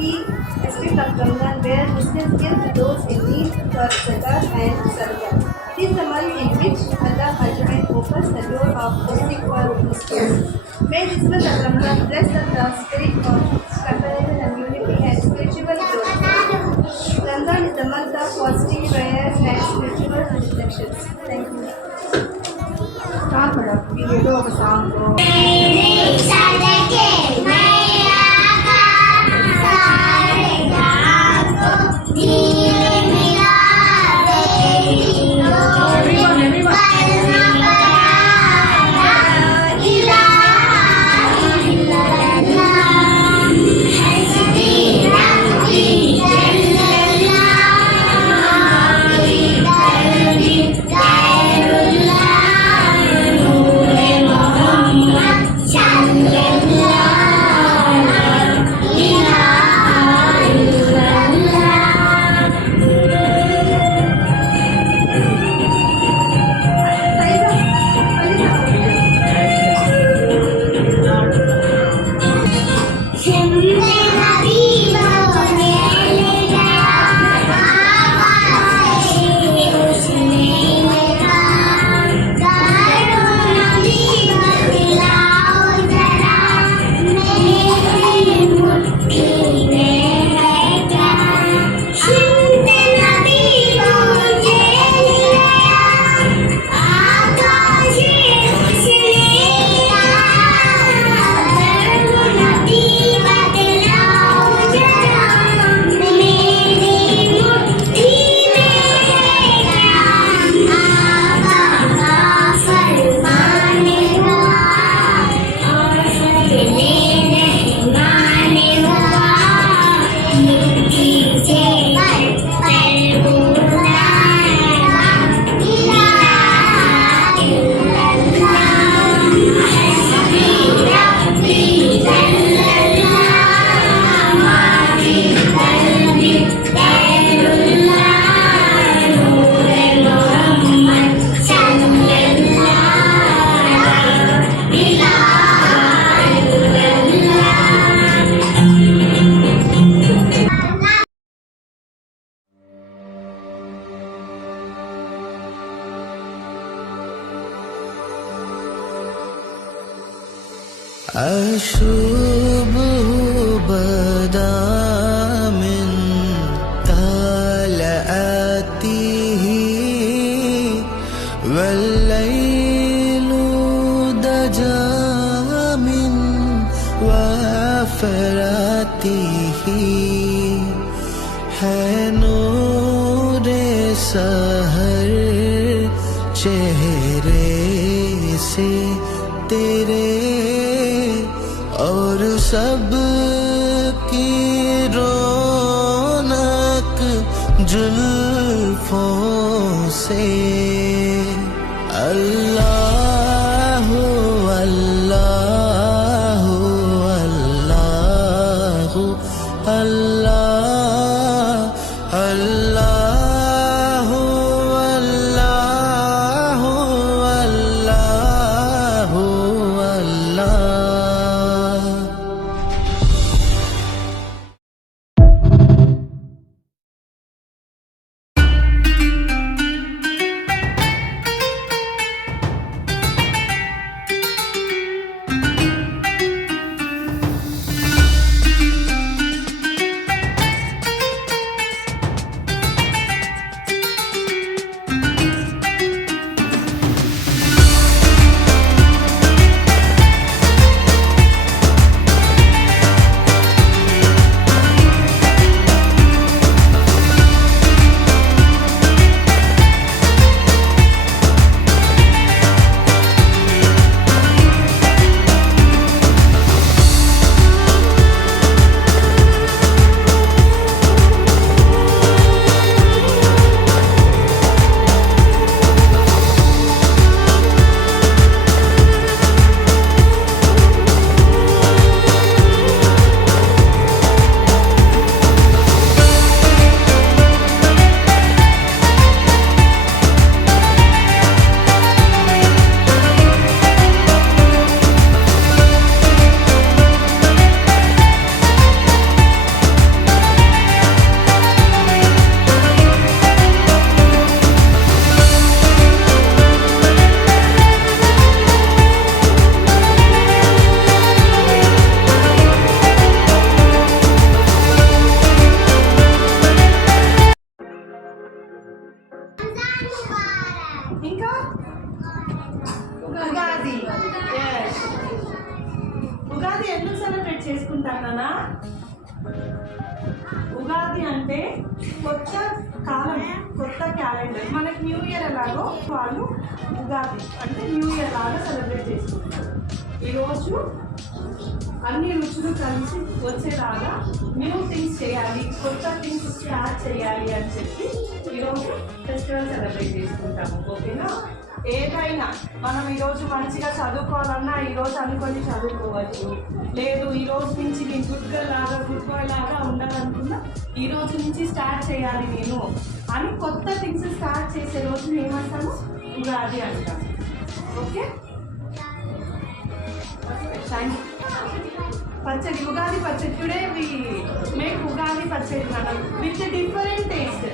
key aspect of Ramadan where Muslims give to those in need for zakat and sadaqah. It is the month in which Allah ultimately opens the door of blessing for Muslims. May this month of Ramadan bless the spirit of comparison and unity and spiritual growth. Ramadan is the month of fasting, prayers, and spiritual reflections. Thank you. Start madam. మీరు ఏదో ఒక song أشوب بدا من طلعته والليل دجا من وفراته है नूर सहर चेहरे से तेरे और सब की रौनक जुल्फों से अल्लाह अल्लाह अल्लाह अल्लाह अल्लाह अल्लाह अल्लाह अल्लाह ఉగాది అంటే కొత్త కాలం, కొత్త క్యాలెండర్. మనకి న్యూ ఇయర్ ఎలాగో వాళ్ళు ఉగాది అంటే న్యూ ఇయర్ లాగా సెలబ్రేట్ చేసుకుంటారు. ఈరోజు అన్ని రుచులు కలిసి వచ్చేలాగా న్యూ థింగ్స్ చేయాలి, కొత్త థింగ్స్ స్టార్ట్ చేయాలి అని చెప్పి ఈరోజు ఫెస్టివల్ సెలబ్రేట్ చేసుకుంటాము. ఓకేనా? ఏదైనా మనం ఈరోజు మంచిగా చదువుకోవాలన్నా ఈరోజు అనుకొని చదువుకోవచ్చు. లేదు ఈరోజు నుంచి నేను గుడ్ గర్ల్ లాగా గుడ్ బాయ్ లాగా ఉండాలనుకున్నా ఈ రోజు నుంచి స్టార్ట్ చేయాలి నేను అని కొత్త థింగ్స్ స్టార్ట్ చేసే రోజు ఏమంటాము? ఉగాది అంటాము. ఓకే, పచ్చడి, ఉగాది పచ్చడి. టుడే వి మేక్ ఉగాది పచ్చడి madam with different taste,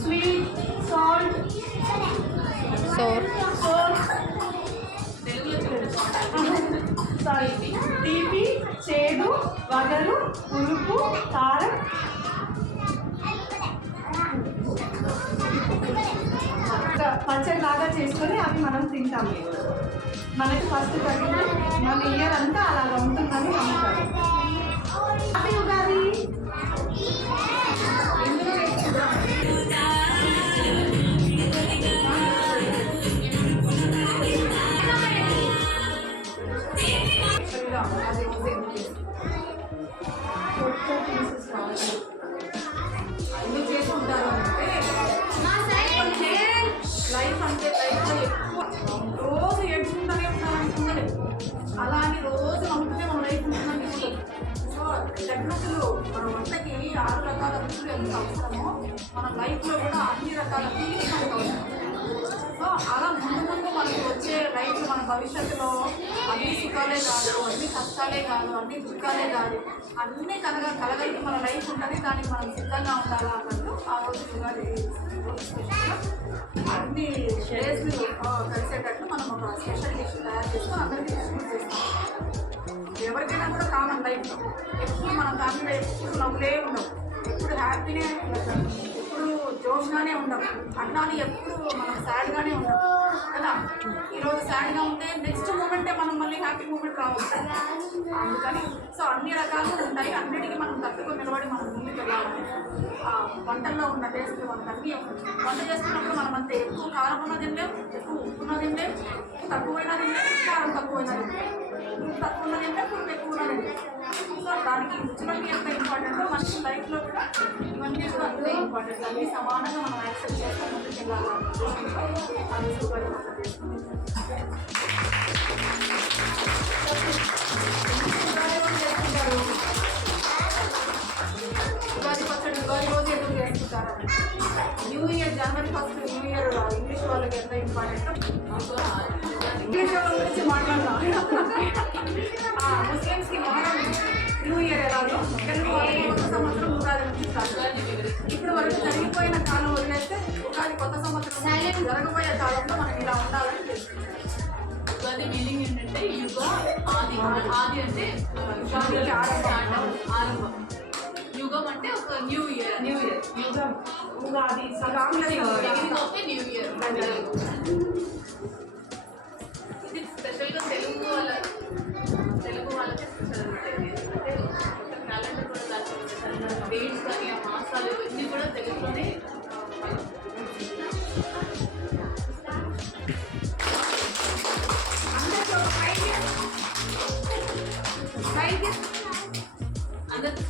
sweet, salt, sorry, తీపి, చేదు, వగరు, పులుపు, కారం, పచ్చడి లాగా చేసుకొని అవి మనం తింటాము. మనకి ఫస్ట్ తగ్గింది మన ఇయర్ అంతా అలాగా ఉంటుందని నమ్ముతారు. హ్యాపీ ఉగాది. ఎందుకు చేసుకుంటారు అంటే లైఫ్ అంటే లైఫ్లో ఎక్కువ రోజు ఏడ్చుకుంటానే ఉంటారనుకుంటే అలా అని రోజు నమ్ముతుంటే మన లైఫ్ ఉంటుందని ఉండదు. సో రుచులు మన వంటకి 6 రకాల రుచులు ఎంత అవసరమో మన లైఫ్లో కూడా అన్ని రకాల ఫీలింగ్స్ మనకు అవసరం. సో అలా ముందు ముందు మనకి వచ్చే లైఫ్ మన భవిష్యత్తులో అన్ని సుఖాలే కాదు, అన్ని కష్టాలే కాదు, అన్ని దుఃఖాలే కాదు, అన్నీ కలగలిపి మన లైఫ్ ఉంటుంది. దానికి మనం సిద్ధంగా ఉండాలా అన్నట్టు ఆ రోజు ఉగాది అన్ని షేర్స్ని కలిసేటట్టు మనం ఒక స్పెషల్ డిష్ తయారు చేసుకొని అందరికీ డిస్ట్రిబ్యూట్ చేస్తాం. ఎవరికైనా కూడా కామన్ లైఫ్లో ఎప్పుడు మన ఫ్యామిలీలో ఎప్పుడు నవ్వులే ఉండవు, ఎప్పుడు హ్యాపీనే ఎప్పుడు జోష్గానే ఉండవు, అట్లానే ఎప్పుడు మనం సాడ్గానే ఉండవు కదా. ఈరోజు సాడ్గా ఉంటే నెక్స్ట్ మూమెంటే మనం మళ్ళీ హ్యాపీ మూమెంట్ రావచ్చు. అందుకని సో అన్ని రకాలు ఉంటాయి, అన్నిటికీ మనం తట్టుకొని నిలబడి మనం ముందుకు వెళ్ళాలి. వంటల్లో ఉన్న టేస్ట్ మనకన్నీ వంట చేస్తున్నప్పుడు మనం అంతే ఎక్కువ కారం ఉన్న తినలేం, ఎక్కువ ఉప్పు ఉన్న తినలేం, తక్కువైనా తినలేం, కారం తక్కువైనా తినలేం, ఉప్పు తక్కువ ఉన్న తినలేం, ఉప్పు ఎక్కువ ఉన్న తినలేం. సో దానికి రుచులకి ఎంత ఇంపార్టెంటో మనకి లైఫ్లో కూడా ఇవన్నీ కూడా అంతే ఇంపార్టెంట్. అన్నీ సమానంగా మనం యాక్సెప్ట్ చేస్తాం ముందుకు వెళ్ళాలని అది సూపర్ చేసుకుంటారు. ఉగాది పచ్చడి ఉగాది రోజు ఎందుకు చేసుకుంటారు? న్యూ ఇయర్ జనవరి 1 న్యూ ఇయర్ ఇంగ్లీష్ వాళ్ళకి ఎంత ఇంపార్టెంట్. ఇంగ్లీష్ వాళ్ళ గురించి మాట్లాడదాం. ముస్లిమ్స్కి మొహరం న్యూ ఇయర్ ఎలాగో తెలుగు వాళ్ళకి కొత్త సంవత్సరం ఉగాది నుంచి స్టార్ట్. ఇప్పుడు వరకు జరిగిపోయిన కాలం వదిలేస్తే ఉగాది కొత్త సంవత్సరం జరగబోయే కాలంలో మనం ఇలా ఉండాలని తెలుసుకుంటాం. ఉగాది మీనింగ్ ఏంటంటే యుగ ఆది. ఆది అంటే ఆరంభం, యుగం అంటే ఒక న్యూ ఇయర్. యుగం, ఉగాది, న్యూ ఇయర్. ఇది స్పెషల్గా తెలుగు వాళ్ళకి స్పెషల్ అనమాట. అంటే క్యాలెండర్ కూడా దాని డేట్స్ కానీ ఆ మాసాలు ఇవన్నీ కూడా తెలుగులోనే అందరికీ